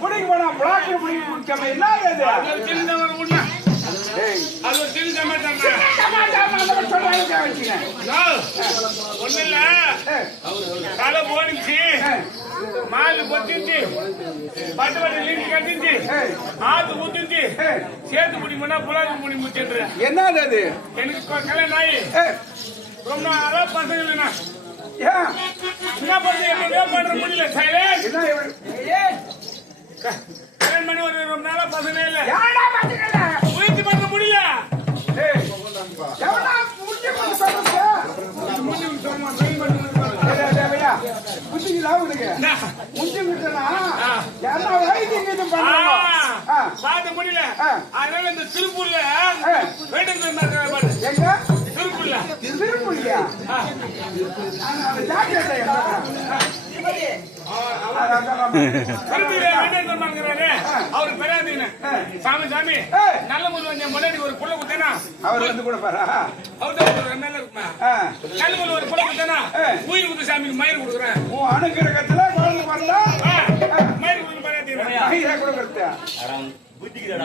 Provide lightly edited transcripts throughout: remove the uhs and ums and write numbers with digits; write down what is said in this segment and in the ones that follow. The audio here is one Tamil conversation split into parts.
புடிக்கு போனா பிளாக் புடிக்கு குடிக்காம என்ன அது ஒரு சின்ன ஒண்ணு இல்ல தலை போனிச்சு மாலு பொத்திச்சு பட்டு பட்டு லீட்டு கட்டிச்சு ஆத்து ஊத்திச்சு சேர்த்து முடியும்னா புலாக்கு முடி முடிச்சுட்டு என்னது அது எனக்கு கல்யாணம் ஆகி ரொம்ப நாளா பசங்க இல்லைண்ணா என்ன பண்றது பண்ற முடியல கல்யாணம் பண்ணி ஒரு ரொம்ப நாளா பசங்க இல்ல முயற்சி பண்ண முடியல பார்த்து முடியல அதனால இந்த திருப்பூர்ல திருப்பூர்ல அவரு பெறாதீங்க சாமி சாமி நல்ல முறை முன்னாடி ஒரு புள்ள குத்தேனா அவர் வந்து கூட நல்ல முறை ஒரு புள்ள குத்தேனா உயிர் குத்து சாமிக்கு மயிர் கொடுக்குறேன் அணுக்கிற கத்துல மயிர் கொடுத்து பெறாதீங்க புத்திக்கிறா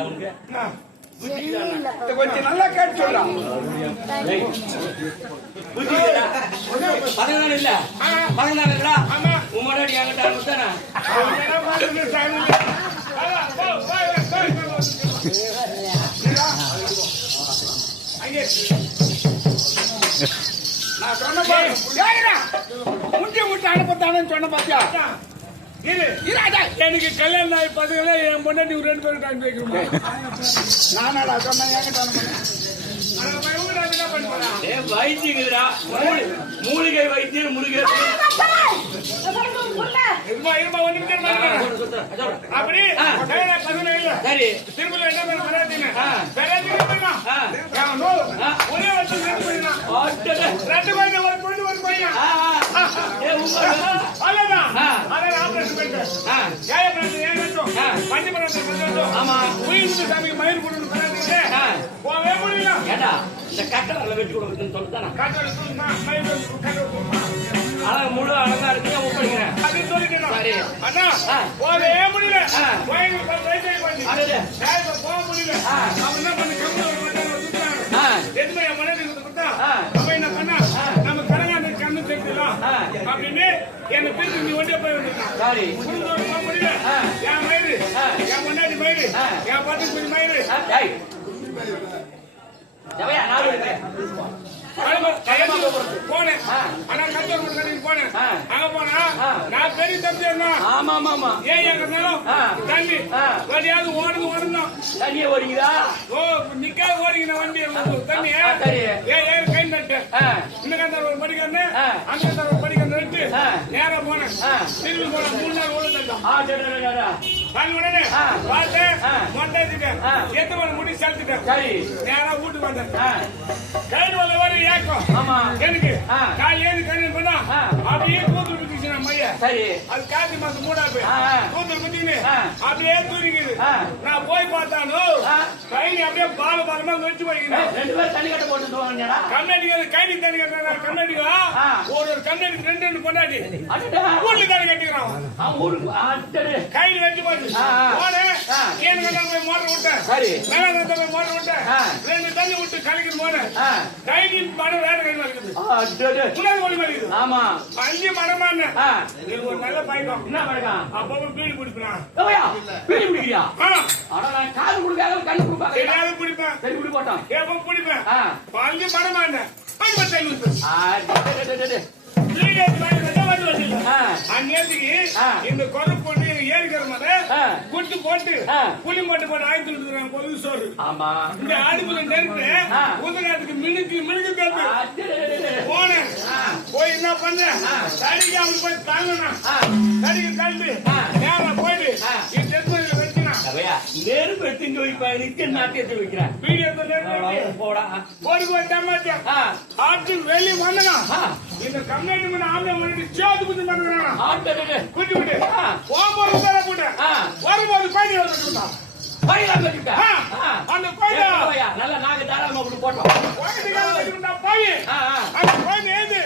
கொஞ்சம் நல்லா கேட்டு சொல்லலாம் பதினாறு இல்ல பதினாறுங்களா உங்களோட நான் சொன்ன முட்டி முட்டை அனுப்பத்தானு சொன்ன பாத்தியா எனக்கு கல்யாணம் ஆகி பசங்கள என் பொண்ணாட்டி ரெண்டு பேரும் டைம் வைக்கிறோம் நானாடா சொன்னேன் வைத்தியங்களா மூலிகை வைத்தியம் முருகை அப்படி சரி திருப்பூர்ல என்ன ஒரே வருஷம் ரெண்டு பையன் ஒரு பொண்ணு ஒரு பையன் சாமிக்கு மயிர் கொடுக்கணும் இந்த கட்டளை வெட்டி கொடுக்குன்னு சொல்லிட்டான் முழு அழகா இருக்கு ஒப்படைக்கிறேன் அப்படின்னு சொல்லிக்கிறேன் அண்ணா போகவே முடியல போக முடியல அவன் என்ன பண்ண எதுவுமே என் மனைவி கொடுத்தா அவன் என்ன பண்ணா நம்ம கரங்காண்ட கண்ணு தெரிஞ்சிடலாம் அப்படின்னு என்ன பிரிச்சு நீ ஒன்றே போய் வந்துருக்கான் போக முடியல என் மயிறு என் முன்னாடி மயிறு என் பட்டு கொஞ்சம் மயிறு போனேன் ஆனா கத்தூர் போனேன் அங்க போனா நான் பெரிய தம்பி ஏன் எங்கனாலும் தண்ணி வண்டியாவது ஓடணும் தண்ணிய ஓடிக்குதா ஓ நிக்காத ஓடிக்கின வண்டி தண்ணி ஏன் கை நட்டு இன்னும் ஒரு படிக்கன்னு அங்க ஒரு படிக்கன்னு நட்டு நேரா போனேன் திரும்பி போனேன் 3 நாள் ஓடுதான் உடனே பார்த்தேன் மொட்டாச்சிட்டேன் எத்தனை முடி செலுத்திட்டேன் நேரா வீட்டுக்கு வந்தேன் கைடு வந்த வர ஏக்கம் எனக்கு காலையில் ஏறி கல்யாணம் பண்ணா அப்படியே கூத்துரு குத்திச்சு நம்ம மைய அது கார்த்தி மாசம் 3 கூத்துரு குத்தின்னு அப்படியே தூரிக்குது நான் போய் பார்த்தாலும் கைனி அப்படியே பாலமா நொச்சு போய்க்கிறேன் 2 பேரும் தண்ணி கட்ட போட்டு கண்ணாடி கைனி தண்ணி கட்டுறாங்க கண்ணாடிகளா ஒரு கண்ணாடி 2 கொண்டாடி வீட்டுல தண்ணி கட்டிக்கிறான் கைனி வச்சு போய் மோட்டர் விட்டேன் மோட்டர் விட்டேன் 2 தண்ணி விட்டு கலைக்கிற போன கைடி மரம் வேற கை வருது ஆமா அஞ்சு மரமா இது ஒரு நல்ல பழக்கம் என்ன பழக்கம் அப்போ பீடி குடிப்பேன் பீடி குடிக்கிறியா காது குடிக்காத கண்ணு குடிப்பேன் எல்லாரும் குடிப்பேன் சரி குடி போட்டோம் எப்போ குடிப்பேன் அஞ்சு மரமா அந்நேரத்துக்கு இந்த கொலை போட்டு ஏறிக்கிற மாதிரி குட்டு போட்டு புளி மட்டும் போட்டு ஆயிரத்தி பொது சோறு இந்த அடுப்புல நெருப்பு உதகாத்துக்கு மினுக்கு கேட்டு போனேன் போய் என்ன பண்ண தடிக்கு அவன் போய் தாங்கணும் தடிக்கு கண்டு நேரம் போயிட்டு இந்த நெருப்பு வச்சுனா நெருப்பு எடுத்து வைப்பா நாட்டியத்தை வைக்கிறேன் வீடியோ போட போய் டமாட்டியா ஆட்டு வெளியே வந்தனா இந்த கம்ப்ளைண்ட் பண்ண ஆம்பளை பண்ணிட்டு சேத்து குத்தி பண்ணுறானா குட்டி விட்டு போகும்போது பேர போட்டு வரும்போது பையன் வந்துட்டான் அந்த பையன் நல்லா நாங்க தாராளமா போட்டோம் பையன் அந்த பையன் ஏது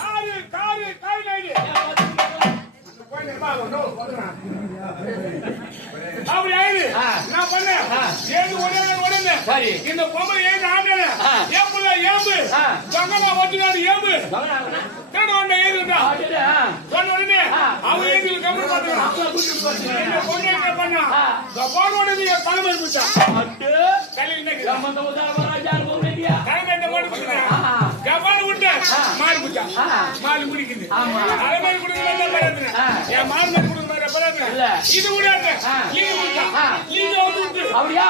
காரு காரு அப்படி ஆயுது நான் பண்ணேன் ஏது உடனே சரி இந்த பொம்பளை ஏது ஆம்பளை ஏம்புல ஏம்பு கங்கமா வச்சுக்காது ஏம்பு தேட ஏதுடா சொன்ன உடனே அவன் ஏது கம்பெனி பார்த்துக்கலாம் என்ன பொண்ணு என்ன பண்ணா போனோட தலைமை இருந்துச்சா கல்வி தலைமை போட்டு ஜப்பான் விட்டு மாடு குச்சா மாடு குடிக்குது அதே மாதிரி குடிக்கிறது என் மாடு மாதிரி குடிக்கிற இது கூட அப்படியா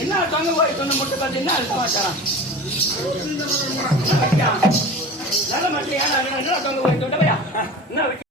என்ன தொங்க போய் சொன்ன மட்டும் பார்த்தீங்கன்னா நல்ல மட்டும் ஏன்னா தொங்க போய் சொன்னவையா என்ன